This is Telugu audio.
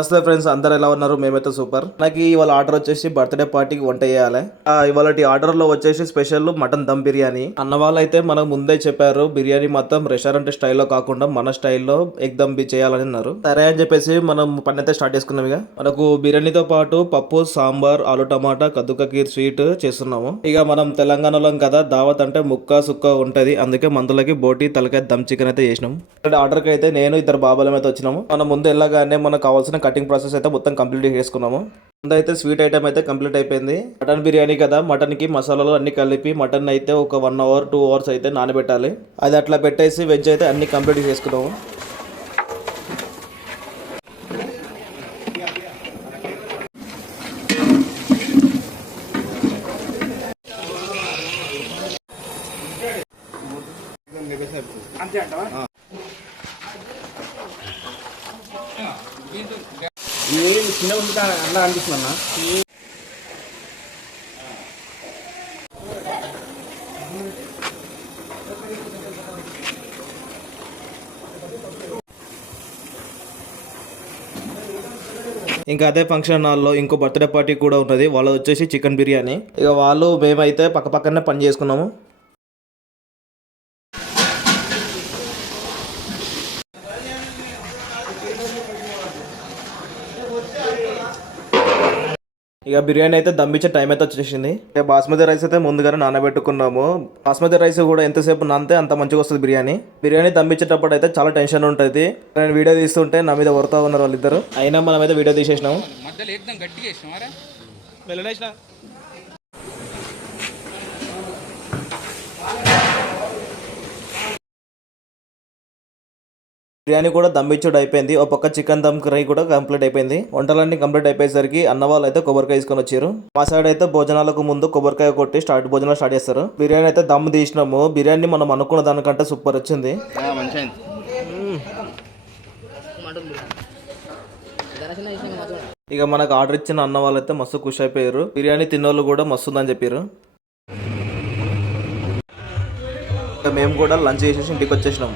నమస్తే ఫ్రెండ్స్ అందరు ఎలా ఉన్నారు? మేమైతే సూపర్ నాకు ఇవాళ ఆర్డర్ వచ్చేసి బర్త్డే పార్టీకి వంట చేయాలి. ఇవాళ ఆర్డర్లో వచ్చేసి స్పెషల్ మటన్ దమ్ బిర్యానీ. అన్న వాళ్ళు అయితే మనకు ముందే చెప్పారు బిర్యానీ మొత్తం రెస్టారెంట్ స్టైల్లో కాకుండా మన స్టైల్లో ఎగ్ దమ్ బి చేయాలని అన్నారు. సరే అని చెప్పేసి మనం పని అయితే స్టార్ట్ చేసుకున్నాం ఇక. మనకు బిర్యానీతో పాటు పప్పు సాంబార్ ఆలు టమాటా కద్దుక కీర్ స్వీట్ చేస్తున్నాము. ఇక మనం తెలంగాణలో కదా దావత్ అంటే ముక్క సుక్క ఉంటది. అందుకే మందులకి బోటి తలకాయ దమ్ చికెన్ అయితే చేసినాం. ఆర్డర్కి అయితే నేను ఇద్దరు బాబాలం అయితే వచ్చినాము. మనం ముందు వెళ్ళగానే మనకు కావాల్సిన కటింగ్ ప్రాసెస్ అయితే మొత్తం కంప్లీట్ చేసుకున్నాము. ముందు అయితే స్వీట్ ఐటమ్ అయితే కంప్లీట్ అయిపోయింది. మటన్ బిర్యానీ కదా మటన్కి మసాలాలు అన్ని కలిపి మటన్ అయితే ఒక వన్ అవర్ టూ అవర్స్ అయితే నానబెట్టాలి. అది అట్లా పెట్టేసి వెజ్ అయితే అన్ని కంప్లీట్ చేసుకున్నాము. ఇది చిన్న ఉంటా అలా అనిపిస్తుంది ఇంకా అదే ఫంక్షన్ హాల్లో ఇంకో బర్త్డే పార్టీ కూడా ఉన్నది వాళ్ళు వచ్చేసి చికెన్ బిర్యానీ. ఇక వాళ్ళు మేమైతే పక్క పక్కనే పని చేసుకున్నాము. ఇక బిర్యానీ అయితే దమ్మిచ్చే టైం అయితే వచ్చేసింది. ఇక బాస్మతి రైస్ అయితే ముందుగానే నానబెట్టుకున్నాము. బాస్మతి రైస్ కూడా ఎంతసేపు నానితే అంత మంచిగా వస్తుంది బిర్యానీ. బిర్యానీ దమ్మిచ్చేటప్పుడు అయితే చాలా టెన్షన్ ఉంటుంది. నేను వీడియో తీస్తుంటే నా మీద కొడతా ఉన్నారు వాళ్ళిద్దరు. అయినా మనం అయితే వీడియో తీసేసినాము. మధ్యలో బిర్యానీ కూడా దమ్మిచ్చుడు అయిపోయింది. ఒక పక్క చికెన్ దమ్ కర్రీ కూడా కంప్లీట్ అయిపోయింది. వంటలన్నీ కంప్లీట్ అయిపోయేసరికి అన్న వాళ్ళు అయితే కొబ్బరికాయ తీసుకొని వచ్చారు. మా సైడ్ అయితే భోజనాలకు ముందు కొబ్బరికాయ కొట్టి స్టార్ట్ భోజనాలు స్టార్ట్ చేస్తారు. బిర్యానీ అయితే దమ్ తీసినాము. బిర్యానీ మనం అనుకున్న దానికంటే సూపర్ వచ్చింది. ఇక మనకు ఆర్డర్ ఇచ్చిన అన్న వాళ్ళు అయితే మస్తు ఖుషి అయిపోయారు. బిర్యానీ తిన్నోళ్ళు కూడా మస్తు ఉందని చెప్పారు. మేము కూడా లంచ్ చేసేసి ఇంటికి వచ్చేసినాం.